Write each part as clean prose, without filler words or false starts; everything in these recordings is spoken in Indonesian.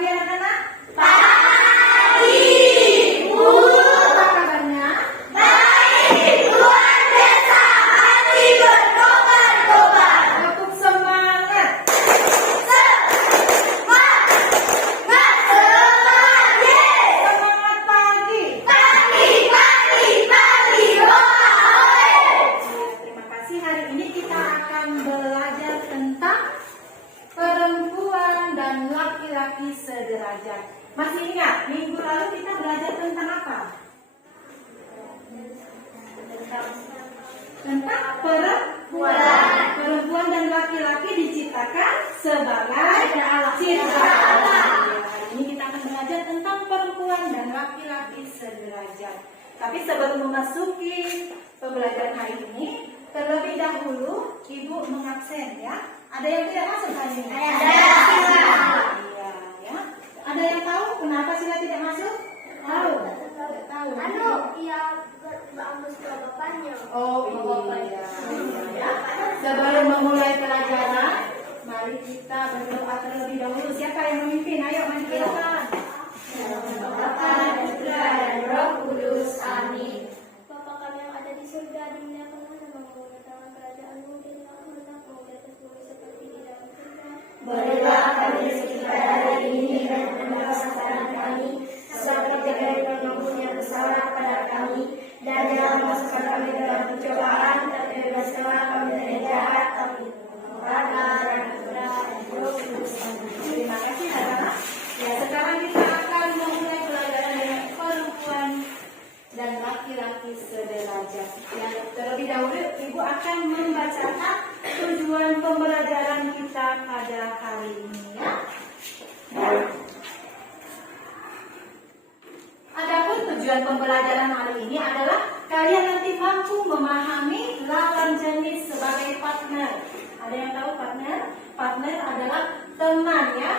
pagi anak-anak. Pagi, Bu. Apa kabarnya? Baik, luar biasa. Hati berkobar-kobar. Cukup semangat. Semangat, semangat, yes. Semangat pagi. Pagi, pagi, pagi, hola, Terima kasih. Hari ini kita akan belajar tentang perempuan dan laki-laki sederajat. Masih ingat minggu lalu kita belajar tentang apa? Tentang perempuan dan laki-laki diciptakan sebagai ciptaan Allah. Hari ini kita akan belajar tentang perempuan dan laki-laki sederajat. Tapi sebelum memasuki pembelajaran hari ini, terlebih dahulu Ibu mengabsen ya. Ada yang tidak masuk hari ini? Iya, ya. Ada yang tahu kenapa Sila tidak masuk? Tahu? Tidak tahu. iya, bagus ke bapaknya. Oh iya. Ya. Sebelum memulai pelajaran, mari kita berdoa terlebih dahulu. Siapa yang memimpin? Ayo mari silakan. Bapa dan Putra dan Roh Kudus. Amin. Bapa kami yang ada di surga, dimuliakanlah namamu, datanglah kerajaanmu, jadilah kehendakmu di atas bumi seperti di dalam surga. Berilah kami rezeki kita hari ini dan ampunilah kesalahan kami, seperti kami mengampuni yang bersalah pada kami, dan jangan masukkan kami ke dalam pencobaan, tapi bebaskanlah kami dari yang jahat. Amin. Bapa dan Putra dan Roh Kudus. Amin. Terima kasih anak-anak. Ya, sekarang kita akan memulai pelajaran dengan perempuan dan laki-laki sederajat. Ya, terlebih dahulu Ibu akan membacakan tujuan pembelajaran kita pada hari ini ya. Adapun tujuan pembelajaran hari ini adalah kalian nanti mampu memahami lawan jenis sebagai partner. Ada yang tahu partner? Partner adalah teman ya,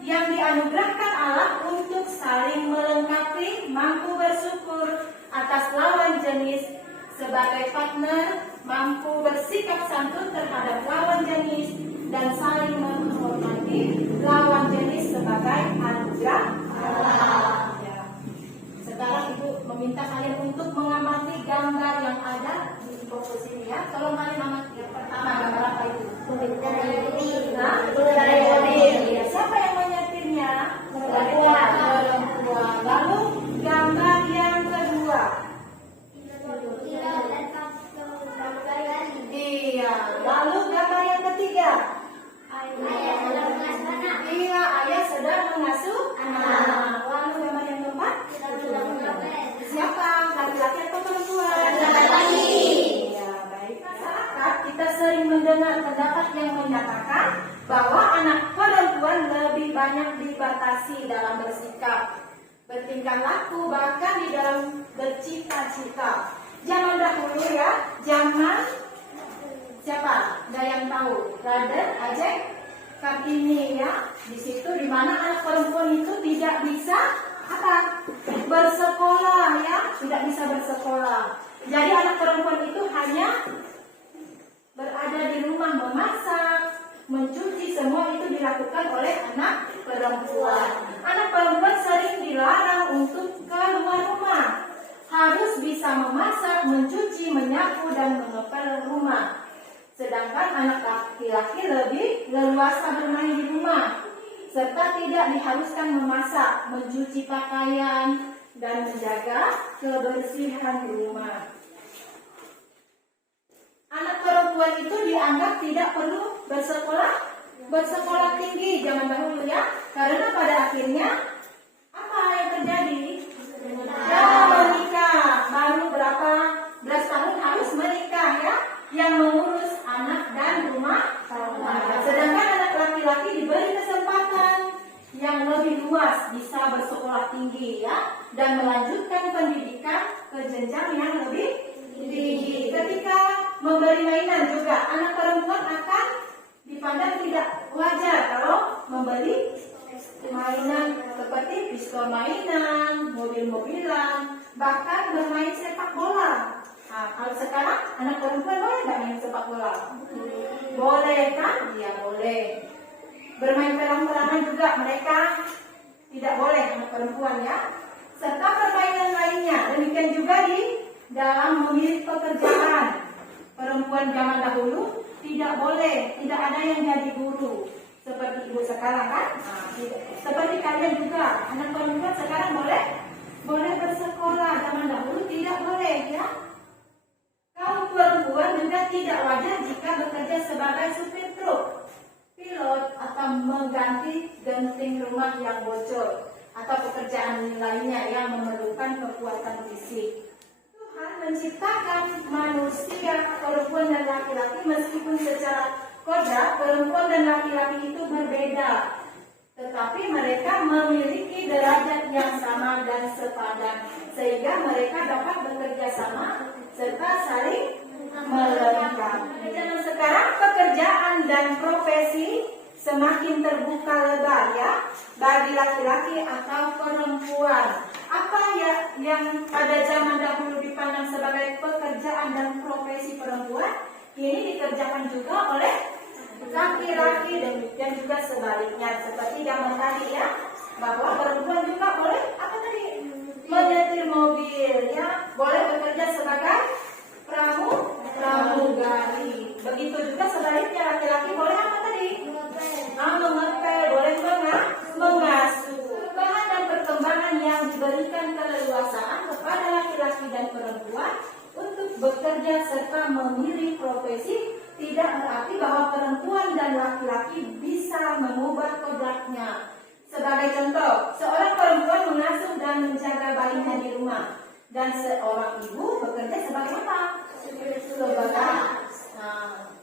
yang dianugerahkan Allah untuk saling melengkapi, mampu bersyukur atas lawan jenis sebagai partner, mampu bersikap santun terhadap lawan jenis, dan saling menghormati lawan jenis sebagai anugerah Allah. Ya. Sekarang Ibu meminta kalian untuk mengamati gambar yang ada di buku sini ya. Tolong kalian amati yang pertama, gambar apa itu? Ya, siapa yang menyetirnya? Perempuan. Lalu gambar yang kedua. Iya. Lalu gambar yang ketiga. Iya, ayah sedang mengasuh anak. Lalu gambar yang keempat. Siapa? Laki-laki atau perempuan? Ya, baik. Masyarakat kita sering mendengar pendapat yang menyatakan bahwa anak perempuan lebih banyak dibatasi dalam bersikap, bertingkah laku, bahkan di dalam bercita-cita. Zaman dahulu ya, zaman siapa? Ada yang tahu? Raden, Ajeng, Kartini ya. Di situ di mana anak perempuan itu tidak bisa apa? Bersekolah ya, tidak bisa bersekolah. Jadi anak perempuan itu hanya berada di rumah memasak, mencuci, semua itu dilakukan oleh anak perempuan. Anak perempuan sering dilarang untuk keluar rumah. Harus bisa memasak, mencuci, menyapu, dan mengepel rumah. Sedangkan anak laki-laki lebih leluasa bermain di rumah, serta tidak diharuskan memasak, mencuci pakaian, dan menjaga kebersihan di rumah. Anak perempuan itu dianggap tidak perlu bersekolah tinggi zaman dahulu ya, karena pada akhirnya apa yang terjadi? Ya, menikah, baru berapa belas tahun harus menikah ya, yang mengurus anak dan rumah tangga. Sedangkan anak laki-laki diberi kesempatan yang lebih luas, bisa bersekolah tinggi ya, dan melanjutkan pendidikan ke jenjang yang lebih tinggi. Ketika memberi mainan juga, anak perempuan akan dipandang tidak wajar kalau membeli mainan seperti pistol mainan, mobil-mobilan, bahkan bermain sepak bola. Nah, kalau sekarang anak perempuan boleh nggak main sepak bola? Boleh kan? Iya boleh. bermain perang-perangan juga mereka tidak boleh, anak perempuan ya. Serta permainan lainnya. Demikian juga di dalam memilih pekerjaan. Perempuan zaman dahulu tidak boleh, tidak ada yang jadi guru seperti ibu sekarang kan. Seperti kalian juga, anak perempuan sekarang boleh bersekolah. Zaman dahulu tidak boleh ya. Kaum perempuan juga tidak wajar jika bekerja sebagai supir truk, pilot, atau mengganti genting rumah yang bocor, atau pekerjaan lainnya yang memerlukan kekuatan fisik. Tuhan menciptakan manusia perempuan dan laki-laki meskipun secara kodrat perempuan dan laki-laki itu berbeda, tetapi mereka memiliki derajat yang sama dan sepadan, sehingga mereka dapat bekerja sama serta saling melengkapi. Zaman sekarang pekerjaan dan profesi semakin terbuka lebar ya bagi laki-laki atau perempuan. Apa ya yang pada zaman dahulu dipandang sebagai pekerjaan dan profesi perempuan, ini dikerjakan juga oleh laki-laki, dan juga sebaliknya seperti zaman tadi ya, bahwa perempuan juga boleh apa tadi, menyetir mobil ya, boleh bekerja sebagai pramugari. Begitu juga sebaliknya, laki-laki boleh apa tadi, mengepel, boleh mengasuh. Perubahan dan perkembangan yang diberikan keleluasaan kepada laki-laki dan perempuan untuk bekerja serta memilih profesi tidak berarti bahwa perempuan dan laki-laki bisa mengubah kodratnya. Sebagai contoh, seorang perempuan mengasuh dan menjaga bayinya di rumah, dan seorang ibu bekerja sebagai apa?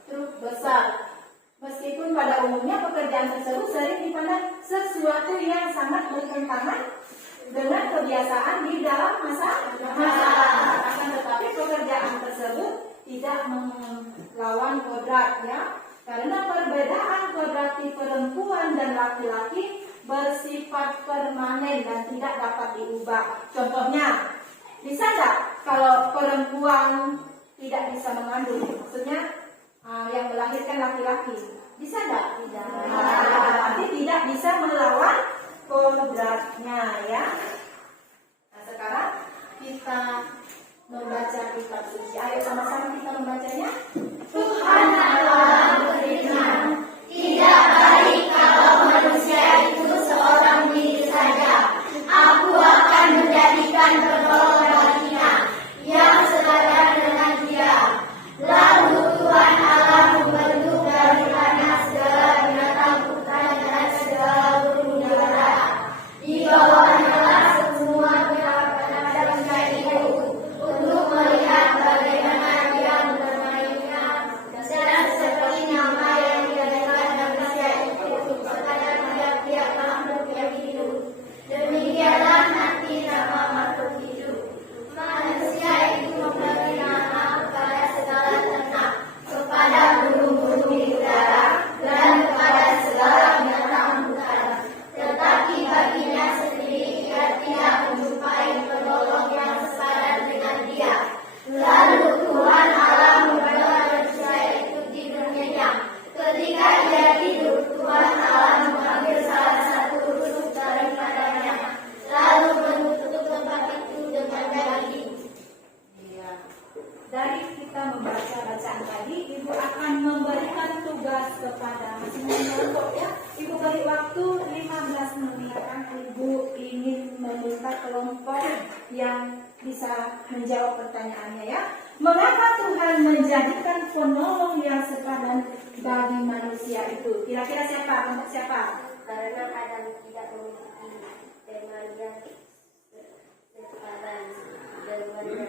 Truk besar. Meskipun pada umumnya pekerjaan tersebut sering dipandang sesuatu yang sangat bertentangan dengan kebiasaan di dalam masyarakat, akan tetapi pekerjaan tersebut tidak melawan kodrat ya, karena perbedaan kodrat perempuan dan laki-laki bersifat permanen dan tidak dapat diubah. Contohnya, bisa nggak kalau perempuan tidak bisa mengandung, maksudnya yang melahirkan laki-laki, bisa nggak? Tidak. Berarti tidak bisa melawan kodratnya ya. Nah sekarang kita membaca kitab suci. Ayo sama-sama kita membacanya. Tuhan Allah berfirman, tidak baik kalau manusia itu seorang diri saja. Aku akan menjadikan penolong baginya yang sepadan dengan dia. Lalu Tuhan Allah membentuk dari tanah segala binatang hutan dan segala burung di darat. Di bawahnya lah semua manusia itu untuk melihat bagaimana dia bermainnya, dan seperti nama yang diberikan manusia itu untuk sekadar melihat dia makhluk yang hidup. Demikianlah nanti nama makhluk hidup. Manusia itu memberi nama kepada segala ternak, kepada burung-burung di udara, dan kepada segala binatang hutan. Tetapi baginya sendiri ia tidak menjumpai penolong yang sepadan dengan dia. Lalu Tuhan Allah membuat manusia itu tidurnya. Ketika ia tidur, Tuhan Allah mengambil salah satu rusuk daripadanya, lalu menutup tempat itu dengan daging. Iya. Dari kita membaca bacaan tadi, Ibu akan memberikan tugas kepada masing-masing kelompok ya. Ibu beri waktu 15 menit. Ibu ingin meminta kelompok yang bisa menjawab pertanyaannya ya. Mengapa Tuhan menjadikan penolong yang sepadan bagi manusia itu? Kira-kira siapa? Kelompok siapa? Karena Adam tidak memiliki teman yang sepadan dengannya,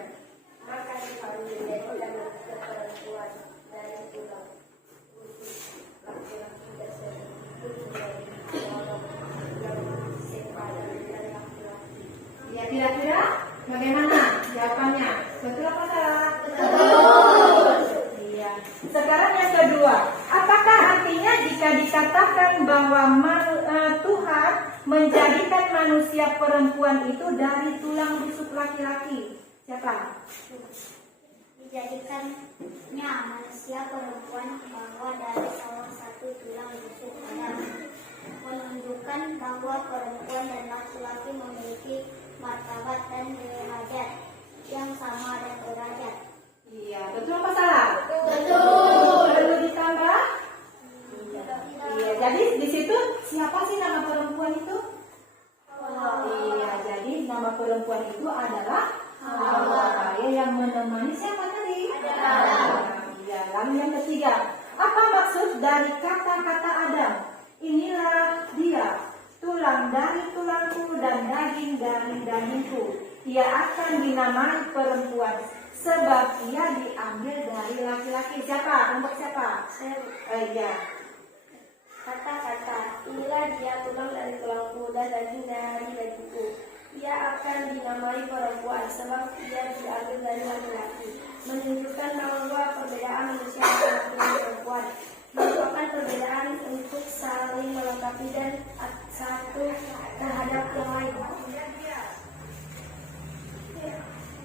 maka Tuhan menjadikan perempuan dari tulang rusuk laki-laki tersebut menjadi penolong yang sepadan dengan laki-laki. Ya, kira-kira bagaimana jawabannya? Betul apa salah? Betul. Iya. Sekarang yang kedua, apakah artinya jika dikatakan bahwa Tuhan menjadikan manusia perempuan itu dari tulang rusuk laki-laki? Siapa? Dijadikannya manusia perempuan bahwa dari salah satu tulang rusuk Adam. menunjukkan bahwa perempuan dan laki-laki memiliki martabat dan derajat yang sama dan derajat. Iya, betul apa salah? Betul. Perlu ditambah? Iya, jadi di situ siapa sih nama perempuan itu? Iya, jadi nama perempuan itu adalah Hawa. Yang menemani siapa tadi? Adam. Iya, lalu yang ketiga, apa maksud dari kata-kata Adam? Inilah dia, tulang dari tulangku dan daging dari dagingku. Ia akan dinamai perempuan, sebab ia diambil dari laki-laki. Siapa? Untuk siapa? Iya. Kata-kata, inilah dia tulang dari tulangku dan daging dari dagingku. Ia akan dinamai perempuan, sebab ia diambil dari laki-laki. Menunjukkan bahwa perbedaan manusia laki-laki dan perempuan merupakan perbedaan untuk saling melengkapi dan satu terhadap yang lain.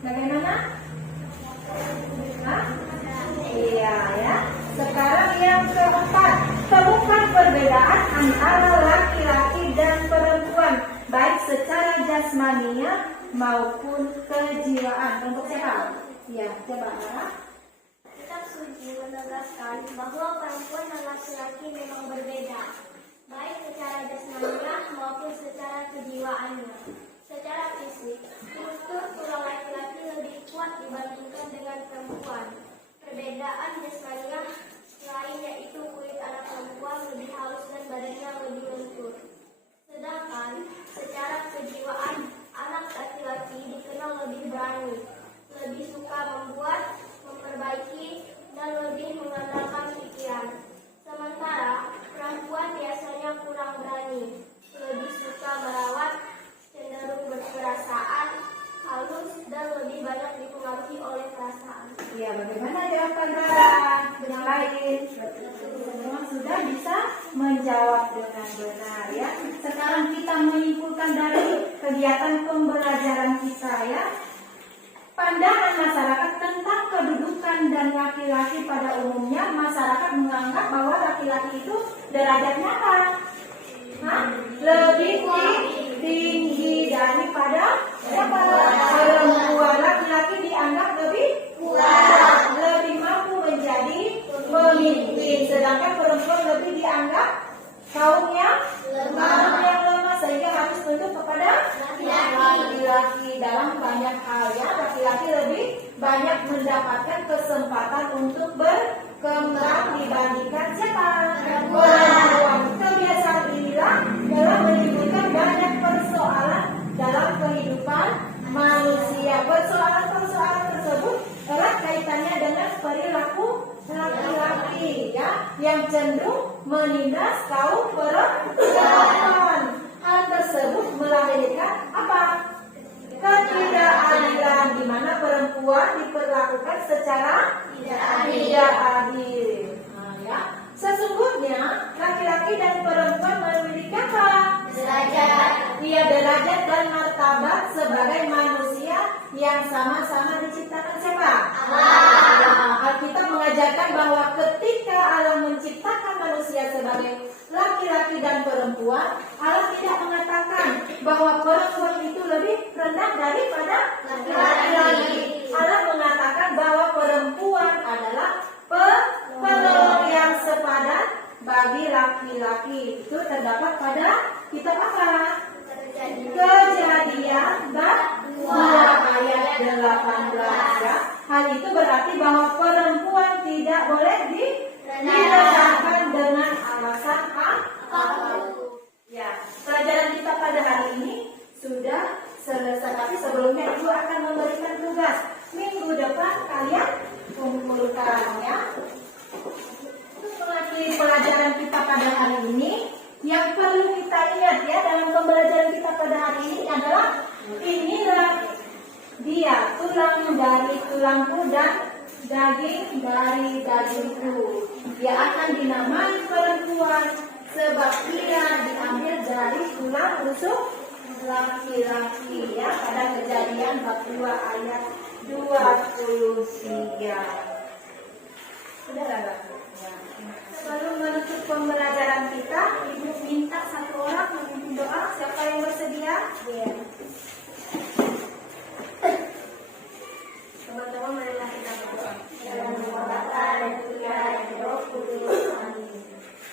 Bagaimana? Hah? Iya ya. Sekarang yang keempat, temukan perbedaan antara laki-laki dan perempuan, baik secara jasmania maupun kejiwaan. Untuk siapa? Ya, coba. Kitab suci menegaskan bahwa perempuan dan laki-laki memang berbeda, baik secara jasmania maupun secara kejiwaannya. Secara fisik, struktur tulang laki-laki lebih kuat dibandingkan dengan perempuan. Perbedaan jasmania lain yaitu kulit anak perempuan lebih halus dan badannya lebih lentur. Sedangkan secara kejiwaan, anak laki-laki dikenal lebih berani, lebih suka membuat, memperbaiki, dan lebih mengandalkan pikiran. Sementara perempuan biasanya kurang berani, lebih suka merawat, cenderung berperasaan, halus, dan lebih banyak dipengaruhi oleh perasaan. Iya, bagaimana jawaban yang lain? Semua sudah bisa menjawab dengan benar ya. Sekarang kita menyimpulkan dari kegiatan pembelajaran kita ya. Pandangan masyarakat tentang kedudukan dan laki-laki pada umumnya, masyarakat menganggap bahwa laki-laki itu derajatnya apa? Lebih tinggi daripada siapa? Perempuan. Laki-laki dianggap lebih kuat, lebih mampu menjadi pemimpin, sedangkan perempuan lebih dianggap kaum yang lemah, sehingga harus tunduk kepada laki-laki dalam banyak hal ya. Laki-laki lebih banyak mendapatkan kesempatan untuk berkembang dibandingkan siapa? Perempuan. Kebiasaan inilah dalam menimbulkan banyak persoalan dalam kehidupan manusia. Persoalan-persoalan tersebut erat kaitannya dengan perilaku laki-laki ya, yang cenderung menindas kaum perempuan. Hal tersebut melahirkan apa? Ketidakadilan, di mana perempuan diperlakukan secara tidak adil. Nah, ya. Sesungguhnya laki-laki dan perempuan memiliki apa? Derajat. Iya, derajat dan martabat sebagai manusia yang sama-sama diciptakan siapa? Allah. Alkitab mengajarkan bahwa ketika Allah menciptakan manusia sebagai laki-laki dan perempuan, Allah tidak mengatakan bahwa perempuan itu lebih rendah daripada laki-laki. Allah mengatakan bahwa perempuan adalah penolong yang sepadan bagi laki-laki. Itu terdapat pada kitab apa? Kejadian bab 2 ayat 18 ya. Hal itu berarti bahwa perempuan tidak boleh direndahkan dengan alasan apapun. Ya, pelajaran kita pada hari ini sudah selesai, tapi sebelumnya Ibu akan memberikan tugas. Minggu depan kalian kumpulkan ya. Untuk mengakhiri pelajaran kita pada hari ini, yang perlu kita ingat ya dalam pembelajaran kita pada hari ini adalah inilah dia, tulang dari tulangku dan daging dari dagingku. Dia akan dinamai perempuan, sebab ia diambil dari tulang rusuk laki-laki ya, pada Kejadian bab 2 ayat 23. Sudah lah, ya. Lalu menutup pembelajaran kita, Ibu minta satu orang memimpin doa. Siapa yang bersedia? Iya. Teman-teman, marilah kita berdoa. Dalam nama Bapa dan Putra dan Roh Kudus. Amin.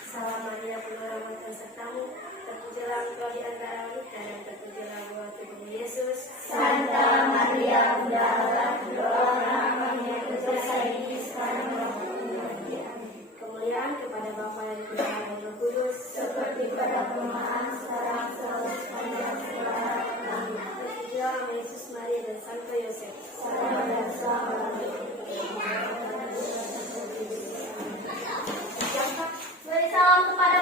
Salam Maria, penuh rahmat dan sertamu, terpujilah Engkau di antara wanita dan terpujilah buah tubuh Yesus. Santa Maria, Bunda Allah, berdoalah kami yang berdosa ini sekarang dan waktu kami. Kemuliaan kepada Bapa dan Putra dan Roh Kudus, Seperti pada permulaan, sekarang, selalu, sepanjang segala. Amin. terpujilah Yesus, Maria dan Santo Yosef. Salam dan selamat. Beri salam kepada